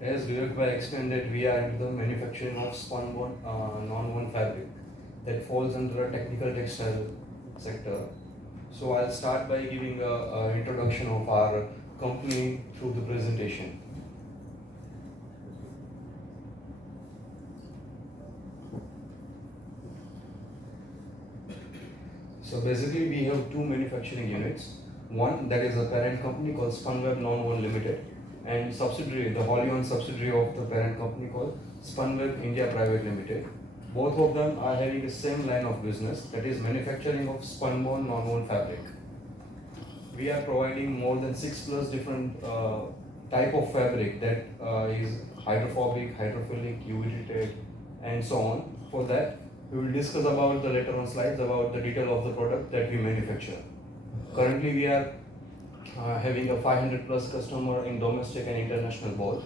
As Vivek explained that we are into the manufacturing of spunweb non-woven fabric that falls under a technical textile sector. So I'll start by giving a introduction of our company through the presentation. So basically we have two manufacturing units. One that is a parent company called Spunweb Nonwoven Limited, and subsidiary, the wholly owned subsidiary of the parent company called Spunweb India Private Limited. Both of them are having the same line of business, that is manufacturing of spunwoven non-woven fabric. We are providing more than 6+ different type of fabric that is hydrophobic, hydrophilic, UV treated, and so on. For that, we will discuss about the later on slides about the detail of the product that we manufacture. Currently, we are having a 500+ customer in domestic and international both,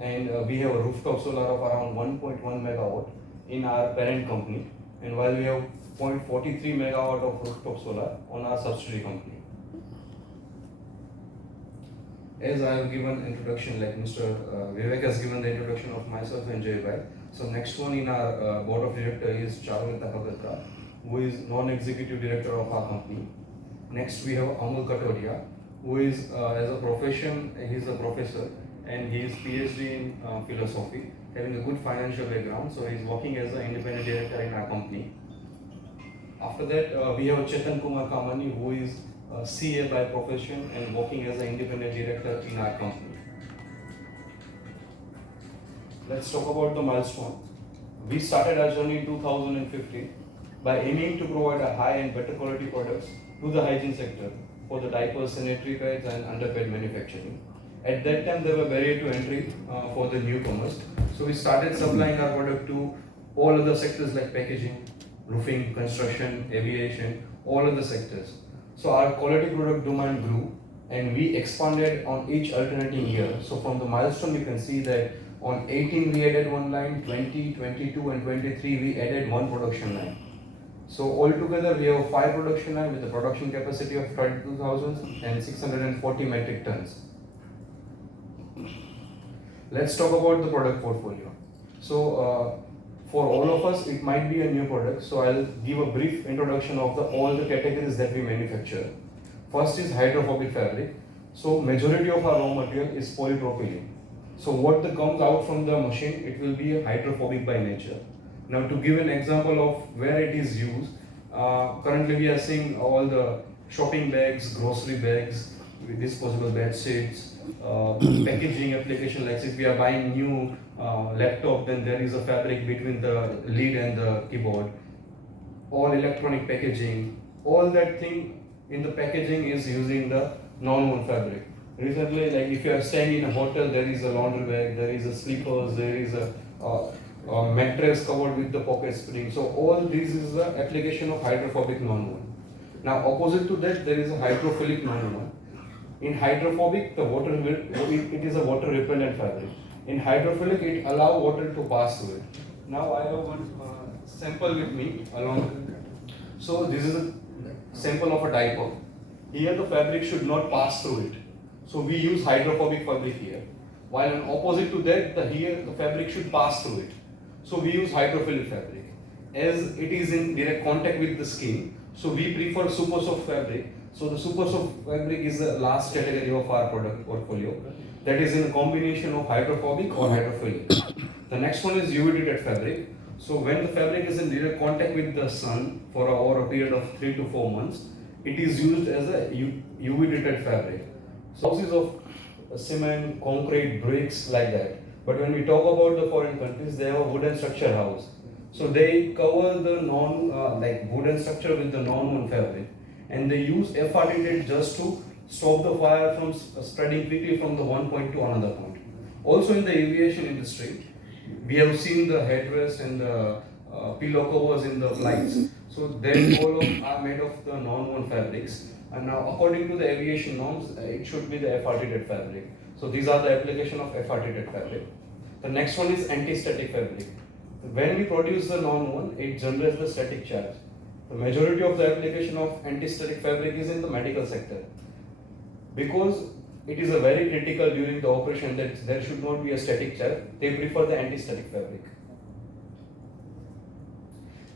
and we have a rooftop solar of around 1.1 megawatt in our parent company, and while we have 0.43 megawatt of rooftop solar on our subsidiary company. As I have given introduction, like Mr. Vivek has given the introduction of myself and Jaybai. So next one in our board of directors is Charvita Kagatra, who is non-executive director of our company. Next we have Amul Katodia, who is as a profession, he is a professor and he is PhD in philosophy, having a good financial background. So he is working as an independent director in our company. After that, we have Chetan Kumar Kamani, who is CA by profession and working as an independent director in our company. Let's talk about the milestone. We started our journey in 2015 by aiming to provide a high and better quality products to the hygiene sector for the diapers, sanitary pads and underpad manufacturing. At that time, there were barrier to entry for the newcomers. So we started supplying our product to all other sectors like packaging, roofing, construction, aviation, all other sectors. So our quality product demand grew and we expanded on each alternating year. So from the milestone you can see that on 18 we added one line, 20, 22 and 23 we added one production line. So altogether we have 5 production lines with a production capacity of 22,640 metric tons. Let's talk about the product portfolio. So for all of us, it might be a new product. So I'll give a brief introduction of all the categories that we manufacture. First is hydrophobic fabric. So majority of our raw material is polypropylene. So what comes out from the machine, it will be hydrophobic by nature. Now to give an example of where it is used, currently we are seeing all the shopping bags, grocery bags, disposable bed sheets, packaging application, like if we are buying new laptop, then there is a fabric between the lid and the keyboard. All electronic packaging, all that thing in the packaging is using the non-woven fabric. Recently, like if you are staying in a hotel, there is a laundry bag, there is a slippers, there is a mattress covered with the pocket spring. So all this is the application of hydrophobic non-woven. Now opposite to that, there is a hydrophilic non-woven. In hydrophobic, it is a water repellent fabric. In hydrophilic, it allows water to pass through it. Now I have one sample with me along. So this is a sample of a diaper. Here the fabric should not pass through it. So we use hydrophobic fabric here. While in opposite to that, here the fabric should pass through it. So we use hydrophilic fabric. As it is in direct contact with the skin, so we prefer super soft fabric. So the super soft fabric is the last category of our product portfolio. That is in a combination of hydrophobic or hydrophilic. The next one is UV treated fabric. So when the fabric is in direct contact with the sun for over a period of 3 to 4 months, it is used as a UV treated fabric. So houses of cement, concrete, bricks, like that. But when we talk about the foreign countries, they have a wooden structure house. So they cover the wooden structure with the non-woven fabric, and they use FRT just to stop the fire from spreading quickly from the one point to another point. Also in the aviation industry, we have seen the headrest and the pillow covers in the flights. So they all are made of the non-woven fabrics. And now according to the aviation norms, it should be the FRT fabric. So these are the application of FRT fabric. The next one is anti-static fabric. When we produce the non-woven, it generates the static charge. The majority of the application of anti-static fabric is in the medical sector. Because it is a very critical during the operation that there should not be a static chair. They prefer the anti-static fabric.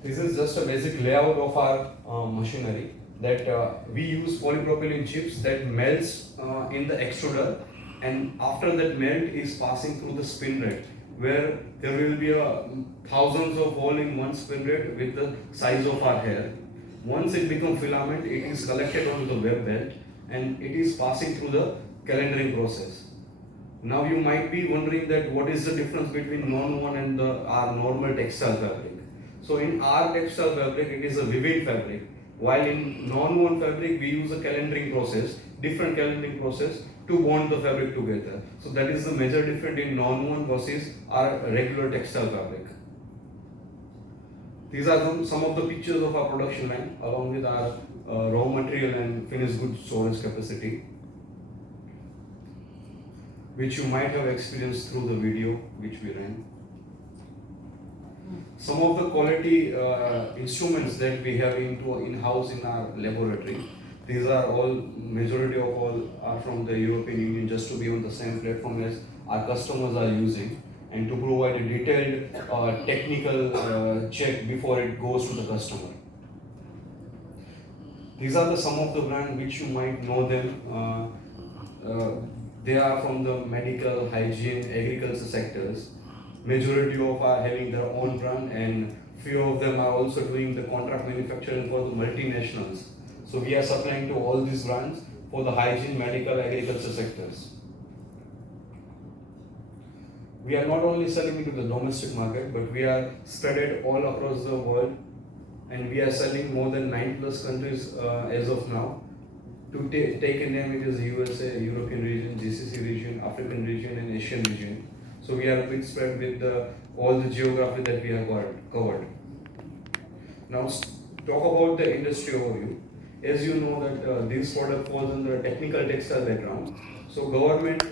This is just a basic layout of our machinery that we use polypropylene chips that melts in the extruder, and after that melt is passing through the spin rate, where there will be thousands of hole in one spin rate with the size of our hair. Once it becomes filament, it is collected onto the web belt and it is passing through the calendaring process. Now you might be wondering that what is the difference between non-woven and our normal textile fabric. So in our textile fabric, it is a vivid fabric, while in non-woven fabric we use a calendaring process, different calendaring process to bond the fabric together. So that is the major difference in non-woven versus our regular textile fabric. These are some of the pictures of our production line along with our raw material and finished goods storage capacity, which you might have experienced through the video which we ran. Some of the quality instruments that we have in-house in our laboratory, these are all, majority of all are from the European Union, just to be on the same platform as our customers are using, and to provide a detailed technical check before it goes to the customer. These are some of the brands which you might know them. They are from the medical, hygiene, agriculture sectors. Majority of are having their own brand, and few of them are also doing the contract manufacturing for the multinationals. So we are supplying to all these brands for the hygiene, medical, agriculture sectors. We are not only selling into the domestic market, but we are spread all across the world, and we are selling more than 9 plus countries as of now. To take a name, it is USA, European region, GCC region, African region, and Asian region. So we are a bit spread with all the geography that we have covered. Now talk about the industry overview. As you know that this product falls under a technical textile background. So government,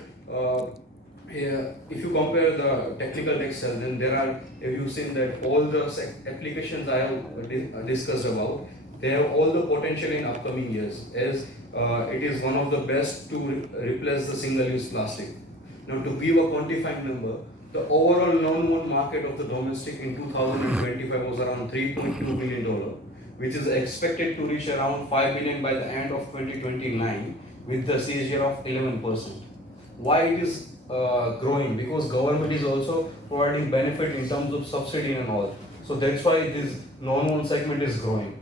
if you compare the technical textile, then there are, if you've seen that all the applications I have discussed about, they have all the potential in upcoming years, as it is one of the best to replace the single-use plastic. Now to give a quantifying number, the overall non-woven market of the domestic in 2025 was around $3.2 billion, which is expected to reach around $5 billion by the end of 2029 with the CAGR of 11%. Why it is growing? Because government is also providing benefit in terms of subsidy and all. So that's why this non-woven segment is growing.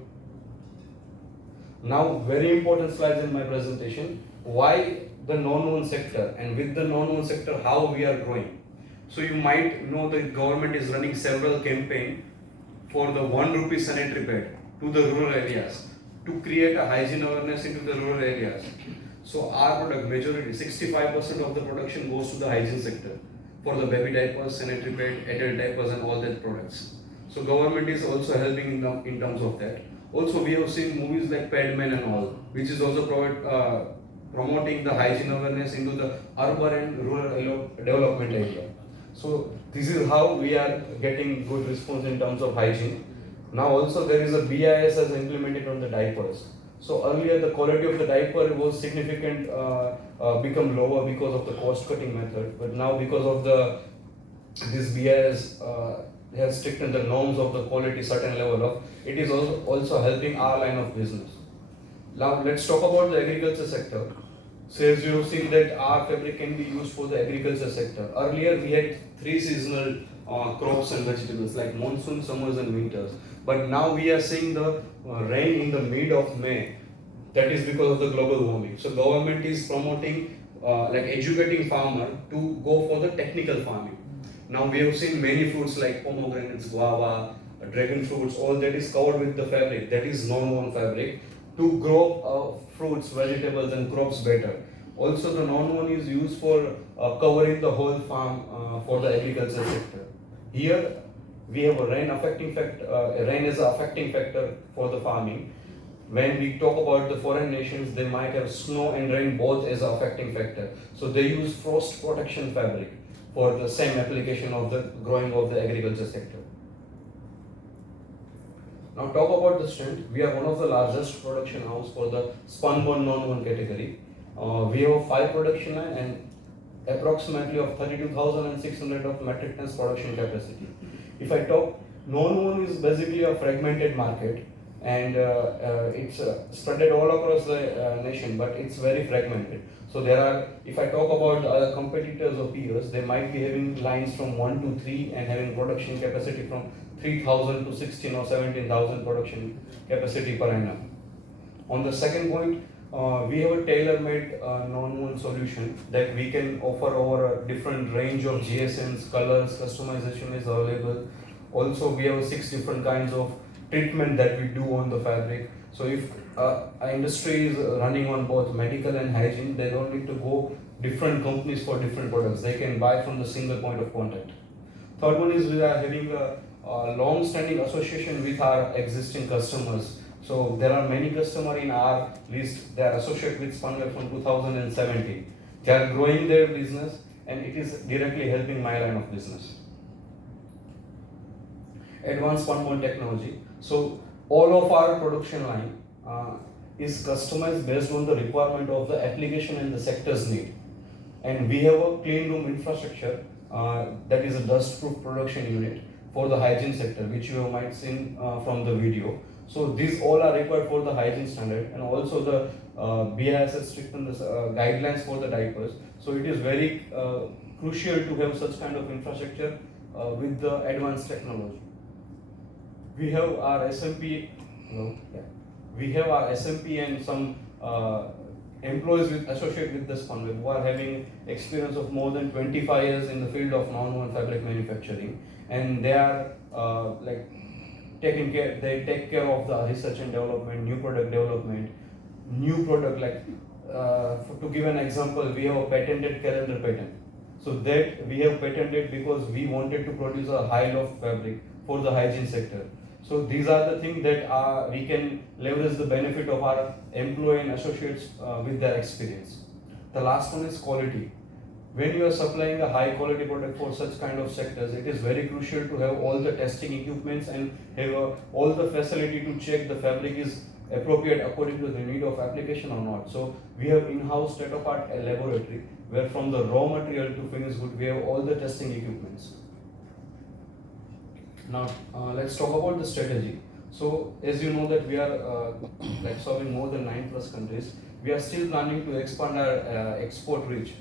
Now, very important slides in my presentation. Why the non-woven sector, and with the non-woven sector, how we are growing. So you might know that government is running several campaigns for the 1 rupee sanitary pad to the rural areas to create a hygiene awareness into the rural areas. So our product, majority, 65% of the production goes to the hygiene sector for the baby diapers, sanitary pad, adult diapers, and all that products. So government is also helping in terms of that. Also, we have seen movies like Padman and all, which is also promoting the hygiene awareness into the urban and rural development area. So this is how we are getting good response in terms of hygiene. Now also there is a BIS as implemented on the diapers. So earlier the quality of the diaper was significant, become lower because of the cost cutting method. But now because of this BIS has strictened the norms of the quality certain level of, it is also helping our line of business. Now let's talk about the agriculture sector. So as you have seen that our fabric can be used for the agriculture sector. Earlier we had 3 seasonal crops and vegetables like monsoon, summers and winters. But now we are seeing the rain in the mid of May. That is because of the global warming. So government is promoting, like educating farmer to go for the technical farming. Now we have seen many fruits like pomegranates, guava, dragon fruits, all that is covered with the fabric. That is non-woven fabric to grow fruits, vegetables and crops better. Also the non-woven is used for covering the whole farm for the agriculture sector. Here we have a rain is an affecting factor for the farming. When we talk about the foreign nations, they might have snow and rain both as an affecting factor. So they use frost protection fabric for the same application of the growing of the agriculture sector. Now talk about the strength. We are one of the largest production house for the Spunweb Nonwoven category. We have 5 production line and approximately of 32,600 of metric tons production capacity. If I talk, non-woven is basically a fragmented market, and it's spread all across the nation, but it's very fragmented. So there are, if I talk about other competitors or peers, they might be having lines from 1 to 3 and having production capacity from 3,000 to 16 or 17,000 production capacity per annum. On the second point, we have a tailor-made non-woven solution that we can offer over a different range of GSMs, colors, customization is available. Also, we have 6 different kinds of treatment that we do on the fabric. So if an industry is running on both medical and hygiene, they don't need to go different companies for different products. They can buy from the single point of contact. Third one is we are having a long-standing association with our existing customers. So there are many customers in our list. They are associated with Spunweb from 2017. They are growing their business, and it is directly helping my line of business. Advanced spunbond technology. So all of our production line is customized based on the requirement of the application and the sector's need. And we have a clean room infrastructure that is a dust-proof production unit for the hygiene sector, which you might seen from the video. So these all are required for the hygiene standard, and also the BIS stricten the guidelines for the diapers. So it is very crucial to have such kind of infrastructure with the advanced technology. We have our SMP, we have our SMP and some employees associated with the Spunweb who are having experience of more than 25 years in the field of non-woven fabric manufacturing, and they are they take care of the research and development, new product development, new product to give an example, we have a patented calendar pattern. So that we have patented because we wanted to produce a high loft fabric for the hygiene sector. So these are the things that we can leverage the benefit of our employee and associates with their experience. The last one is quality. When you are supplying a high quality product for such kind of sectors, it is very crucial to have all the testing equipments and have all the facility to check the fabric is appropriate according to the need of application or not. So we have in-house state-of-art laboratory where from the raw material to finished good we have all the testing equipments. Now let's talk about the strategy. So as you know that we are serving more than 9+ countries, we are still planning to expand our export reach.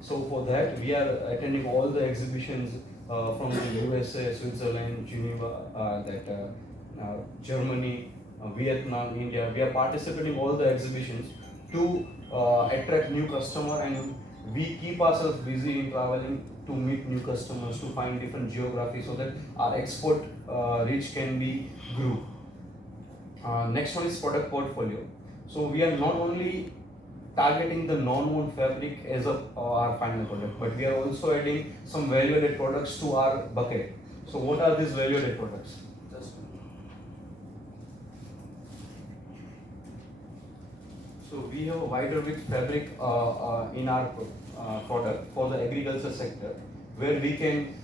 So for that, we are attending all the exhibitions from the USA, Switzerland, Geneva, Germany, Vietnam, India. We are participating all the exhibitions to attract new customer, and we keep ourselves busy in traveling to meet new customers, to find different geography, so that our export reach can be grew. Next one is product portfolio. So we are not only targeting the non-woven fabric as our final product, but we are also adding some value-added products to our bucket. So what are these value-added products? So we have a wider width fabric in our product for the agriculture sector, where we can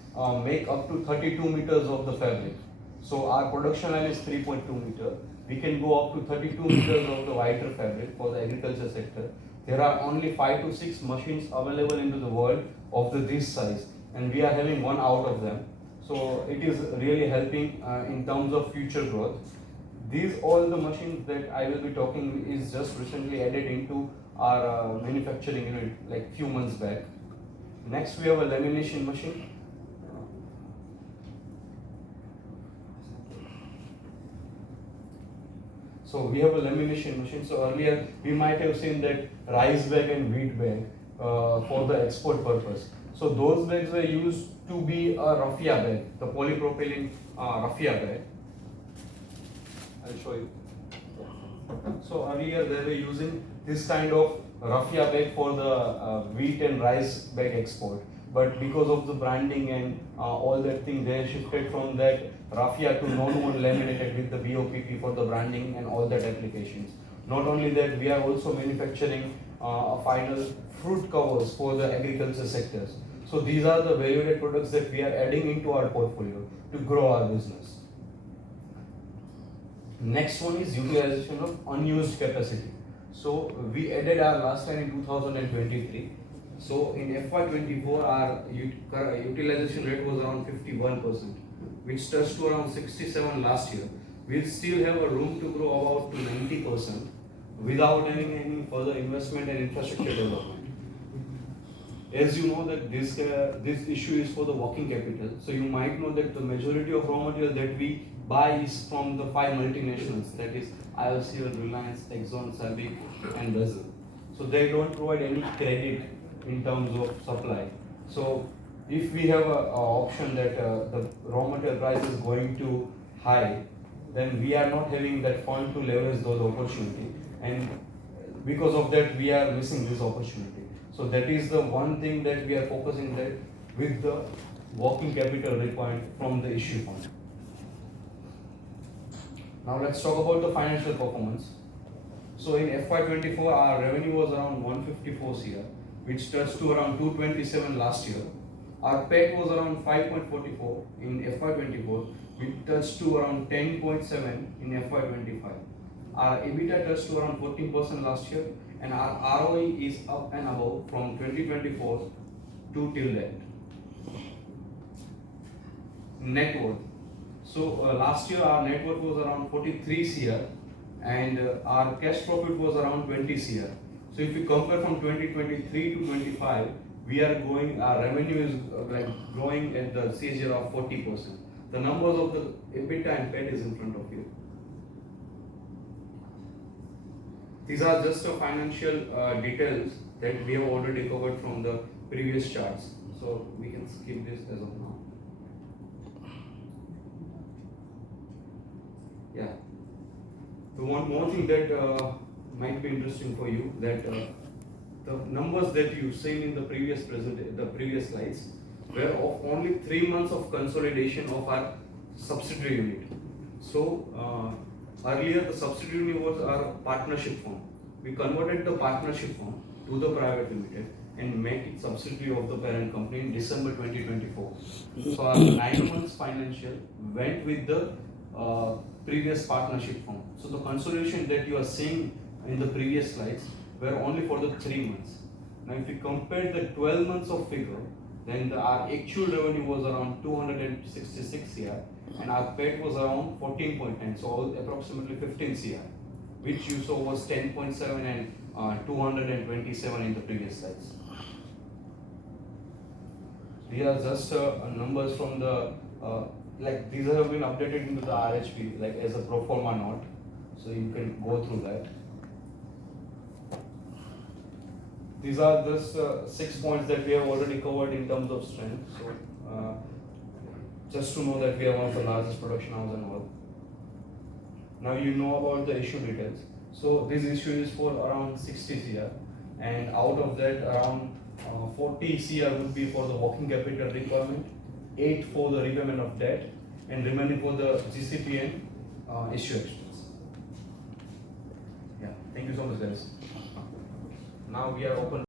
make up to 32 meters of the fabric. So our production line is 3.2 meter. We can go up to 32 meters of the wider fabric for the agriculture sector. There are only 5 to 6 machines available into the world of this size, and we are having one out of them. So it is really helping in terms of future growth. These all the machines that I will be talking is just recently added into our manufacturing unit like few months back. Next we have a lamination machine. So we have a lamination machine. So earlier we might have seen that rice bag and wheat bag for the export purpose. So those bags were used to be a raffia bag, the polypropylene raffia bag. I'll show you. So earlier they were using this kind of raffia bag for the wheat and rice bag export. But because of the branding and all that thing, they shifted from that raffia to non-woven laminated with the BOPP for the branding and all that applications. Not only that, we are also manufacturing final fruit covers for the agriculture sectors. So these are the value-added products that we are adding into our portfolio to grow our business. Next one is utilization of unused capacity. So we added our last line in 2023. So in FY24 our utilization rate was around 51%, which touched to around 67 last year. We still have a room to grow about to 90% without having any further investment and infrastructure development. As you know that this issue is for the working capital, so you might know that the majority of raw material that we buy is from the 5 multinationals, that is IOCL, Reliance, Exxon, SABIC and Brazil. So they don't provide any credit in terms of supply. So if we have a option that the raw material price is going to high, then we are not having that fund to leverage those opportunity, and because of that we are missing this opportunity. So that is the one thing that we are focusing that with the working capital required from the issue fund. Now let's talk about the financial performance. So in FY24 our revenue was around 154 CR, which touched to around 227 last year. Our PAT was around 5.44 in FY24, which touched to around 10.7 in FY25. Our EBITDA touched to around 14% last year, and our ROE is up and above from 2024 to till that. Net worth. So last year our net worth was around 43 CR and our cash profit was around 20 CR. So if we compare from 2023 to 25, we are growing, our revenue is growing at the CAGR of 40%. The numbers of the EBITDA and PAT is in front of you. These are just the financial details that we have already covered from the previous charts. So we can skip this as of now. Yeah. So one more thing that might be interesting for you, that the numbers that you've seen in the previous slides were of only 3 months of consolidation of our subsidiary unit. So earlier the subsidiary unit was our partnership firm. We converted the partnership firm to the private limited and made it subsidiary of the parent company in December 2024. So our 9 months financial went with the previous partnership firm. So the consolidation that you are seeing in the previous slides were only for the 3 months. Now if you compare the 12 months of figure, then our actual revenue was around 266 CR and our PAT was around 14.9, so approximately 15 CR, which you saw was 10.7 and 227 in the previous slides. These are just numbers from the these have been updated into the RHP as a pro forma note, so you can go through that. These are just 6 points that we have already covered in terms of strength. So just to know that we are one of the largest production houses in the world. Now you know about the issue details. So this issue is for around 60 CR, and out of that around 40 CR would be for the working capital requirement, 8 for the repayment of debt, and remaining for the GCP and issue expense. Yeah, thank you so much guys. Now we are open